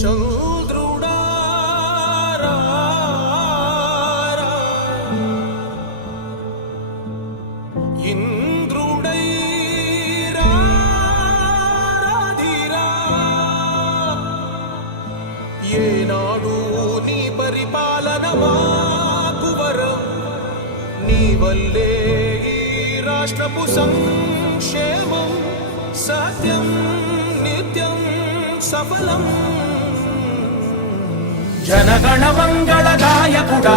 చంద్రుడా ఇంద్రుడై రాధిరా ఏనాడు నీ పరిపాలన మాకు వరం నీ వల్లే ఈ రాష్ట్రపు సంక్షేమం సత్యం నిత్యం సఫలం జనగణ మంగళ గాయకుడా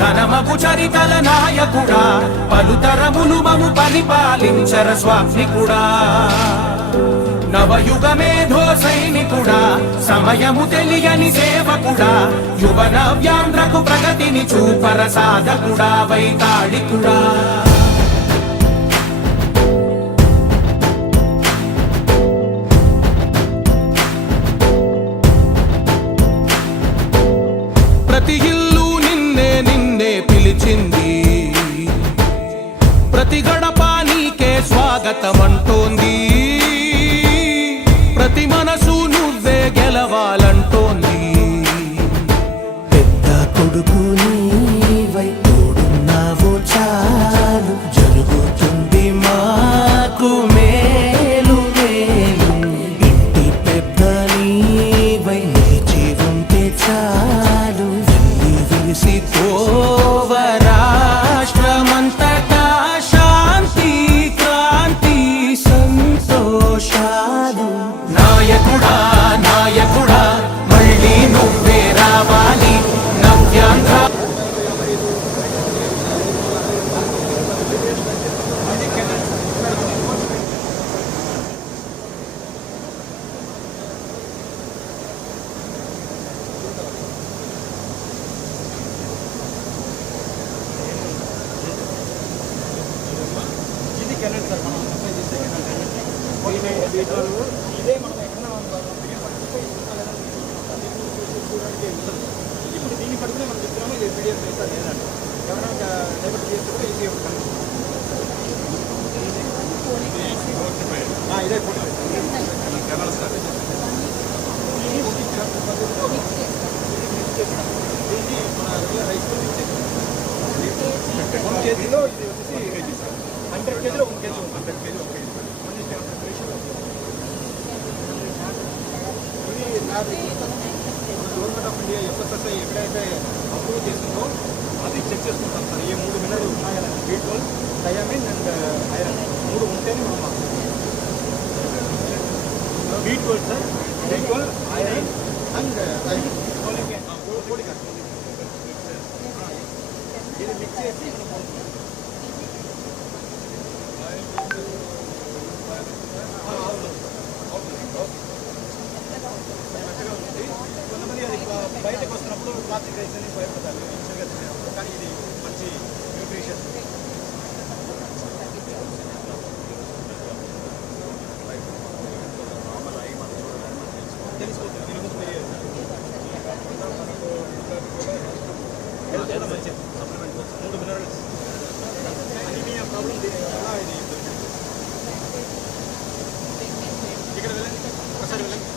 ఘనమగు చరితల నాయకుడా పలుతరములు మము పరిపాలించర స్వామికుడా నవయుగ మేధో సైనికుడా సమయము తెలియని సేవకుడా యువ నవ్యాంధ్రకు ప్రగతిని చూపర సాధకుడా వైతాళికుడా ప్రతి ఇల్లు నిన్నే నిన్నే పిలిచింది ప్రతి గడప నీకే స్వాగతమంటోంది ప్రతి మనసు నువ్వే గెలవాలంటోంది పెద్ద కొడుకు నీవై తోడున్నావు చాలు జరుగుతుంది మాకు మేలు మేలు ఇంటి పెద్ద నీవై నిలిచి ఉంటే చాలు విరిసి పోవ రాష్ట్రమంతటా శాంతి క్రాంతి సంతోషాలు నాయకుడా నాయకుడా మళ్ళీ నువ్వే రావాలి నవ్యాంధ్ర ఇప్పుడు దీన్ని పడుకునే మనం చెప్తున్నాము ఇది పీడిఎఫ్ చేస్తారు లేదండి ఎవరైనా డైవర్ట్ చేస్తే కూడా ఈజీ ఉంటుంది ఇదే కెమెరా స్టార్ట్ దీన్ని మన రెగ్యులర్ రైస్లో మిక్స్ చేస్తాం 1 కేజీలో ఇది వచ్చేసి 100 కేజీలో 1 కేజీ 100 కేజీ 1 కేజీ ఇది నాది గవర్నమెంట్ ఆఫ్ ఇండియా ఎఫ్ఎస్ఎస్ఐ ఎక్కడైతే అప్రూవ్ చేసిందో అది చెక్ చేసుకుంటాం సార్ ఈ 3 మినరల్ ఉన్నాయని బీట్రోల్ థయామిన్ అండ్ ఐరన్ 3 ఉంటేనే మనం బీట్రోల్ సార్ బీట్రోల్ ఐరన్ అండ్ థయామిన్ ఇది మిక్స్ చేసి కొంతమంది అది బయటకు వస్తున్నప్పుడు ప్లాస్టిక్ రైస్ అని భయపడతారు కానీ ఇది మంచి న్యూట్రిషియస్ తెలిసిపోతుంది దీని గురించి తెలియదు హెల్త్ కూడా మంచిది సప్లిమెంట్ 3 మినరల్స్ అనీమియా ప్రాబ్లం దీనివల్ల ఇది ఇక్కడ వెళ్ళండి ఒకసారి వెళ్ళండి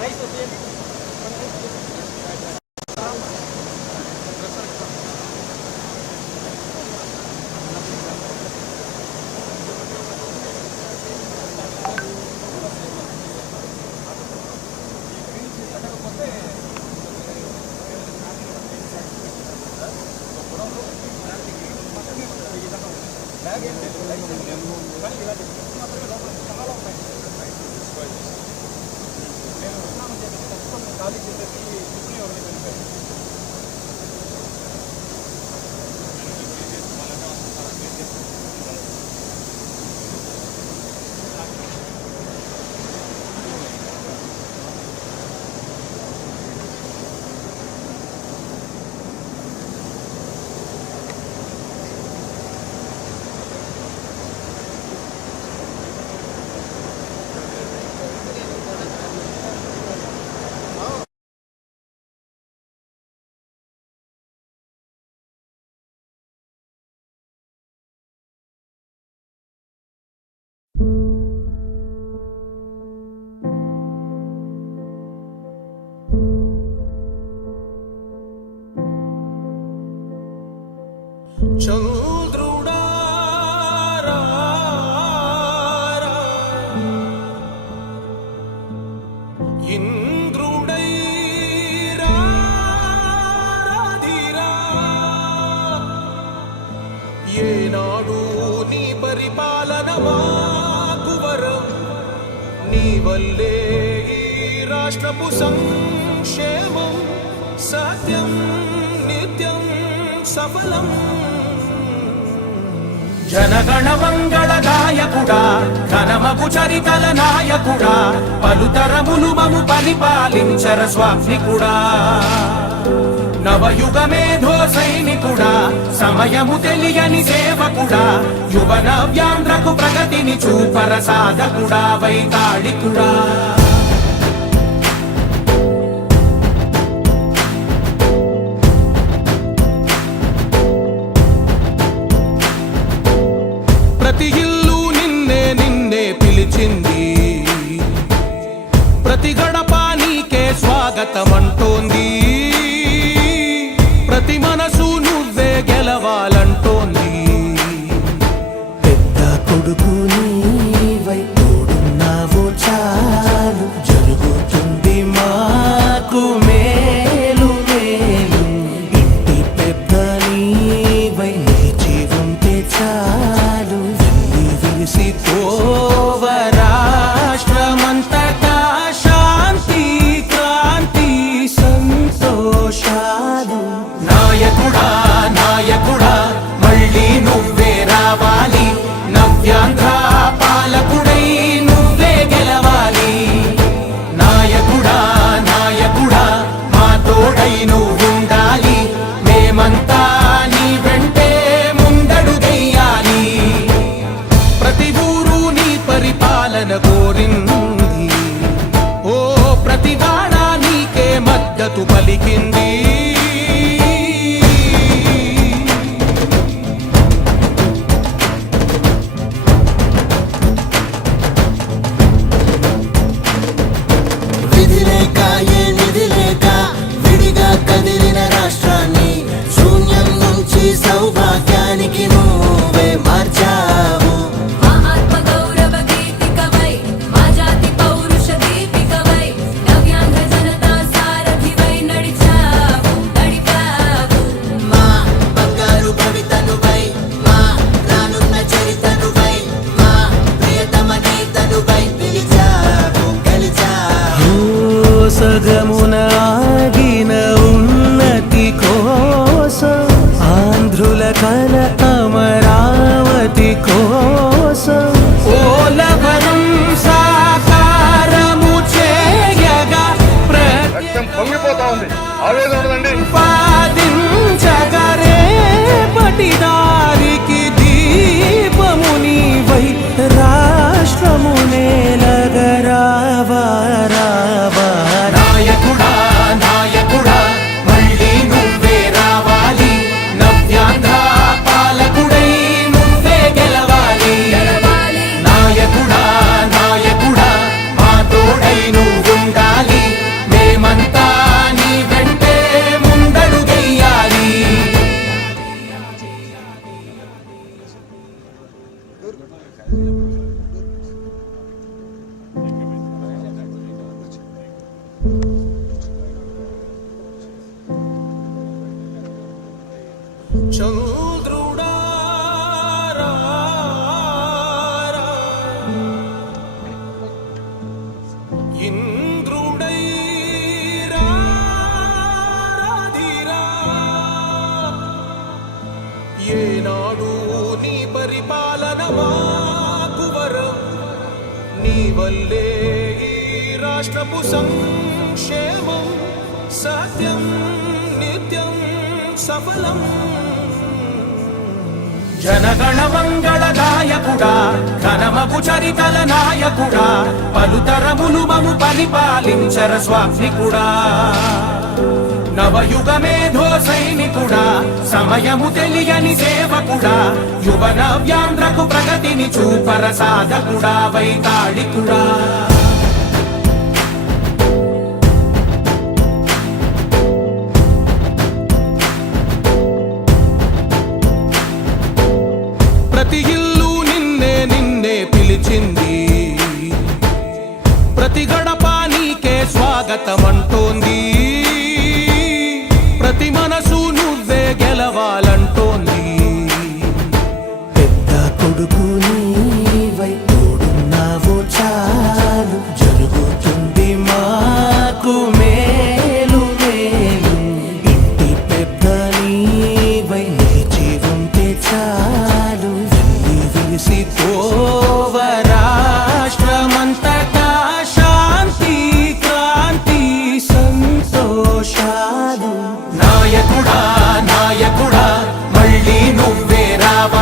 రైస్ వచ్చేయండి బ్యాగ్ ఏం లేదు రైస్ ఏం లేదు కానీ ఇలా మాత్రమే లోపల చాలా ఉన్నాయి నేను స్నానం చేసి తప్పకుండా ఖాళీ చేసేసి టిఫిన్ ఎవరిని వెళ్ళిపోయాను మాకు వరం నీ వల్లే ఈ రాష్ట్రపు సంక్షేమం సత్యం నిత్యం సఫలం జనగణ మంగళదాయకుడా ఘనమగు చరితల నాయకుడా పలుతరములు మము పరిపాలించర స్వామికుడా నవయుగ మేధో సైనికుడా సమయము తెలియని సేవకుడా యువన వ్యాంధ్రకు ప్రగతిని చూపర సాధకుడా వైతాళికుడా ప్రతి ఇల్లు నిన్నే నిన్నే పిలిచింది ప్రతి గడప నీకే స్వాగతమంటోంది ప్రతి మనసు నువ్వే గెలవాలంటోంది పెద్ద కొడుకు నీవై తోడున్నావో చాలు జరుగుతుంది మాకు మేలు మేలు ఇంటి పెద్ద నీవై నిలిచి ఉంటే చాలు వెళ్ళి విరిసిపోవ రాష్ట్రమంతటా శాంతి క్రాంతి సంతోషాలు నాయకుడా నాయకుడా మళ్ళీ నువ్వే రావాలి నవ్యాంధ్ర పాలకుడై నువ్వే గెలవాలి నాయకుడా నాయకుడా మా తోడై నువ్వుండాలి మేమంతా నీ వెంటే ముందడుగెయ్యాలి ప్రతి ఊరు నీ పరిపాలన కోరింది ఓ ప్రతి వాడ నీకే మద్దతు పలికింది విధి లేక ఏ నిధి లేక విడిగా కదిలిన రాష్ట్రాన్ని శూన్యం నుంచి సౌభాగ్యానికి నువ్వే మార్చావు మా ఆత్మ గౌరవ గీతికవై మా జాతి పౌరుష దీపికవై నవ్యాంధ్ర జనతా సారథివై నడిచావు మా బంగారు భవితనువై మా రానున్న చరితనువై మా ప్రియతమ నేతనువై పిలిచావు గెలిచావు సగమున ఆగిన ఉన్నతి కోసం ఆంధ్రుల కల అమరావతి కోసం ఓలవరం సాకారము చేయగా రక్తం పొంగిపోతా ఉంది ఆవేదన ఉండదండి ప్రతిపాదించగరే పటిదారికి దీపము నీవై రాష్ట్రము నేలగరావా రావా నాయకుడా నాయకుడా మళ్ళీ నువ్వే రావాలి నవ్యాంధ్ర పాలకుడై నువ్వే గెలవాలి నాయకుడా నాయకుడా మా తోడై నువ్వుండాలి మేమంతా నీ వెంటే ముందడుగెయ్యాలి చంద్రుడా రా, రా. ఇంద్రుడై రా, రాధిరా. ఏనాడు నీ పరిపాలన మాకు వరం నీ వల్లే ఈ రాష్ట్రపు సంక్షేమం సత్యం నిత్యం సఫలం జనగణ మంగళదాయకుడా ఘనమగు చరితల నాయకుడా పలుతరములు మము పరిపాలించర స్వామికుడా నవయుగ మేధో సైనికుడా సమయము తెలియని సేవకుడా యువన వ్యాంధ్రకు ప్రగతిని చూపర సాధకుడా వైతాళికుడా ప్రతి ఇల్లు నిన్నే నిన్నే పిలిచింది ప్రతి గడప నీకే స్వాగతమంటూ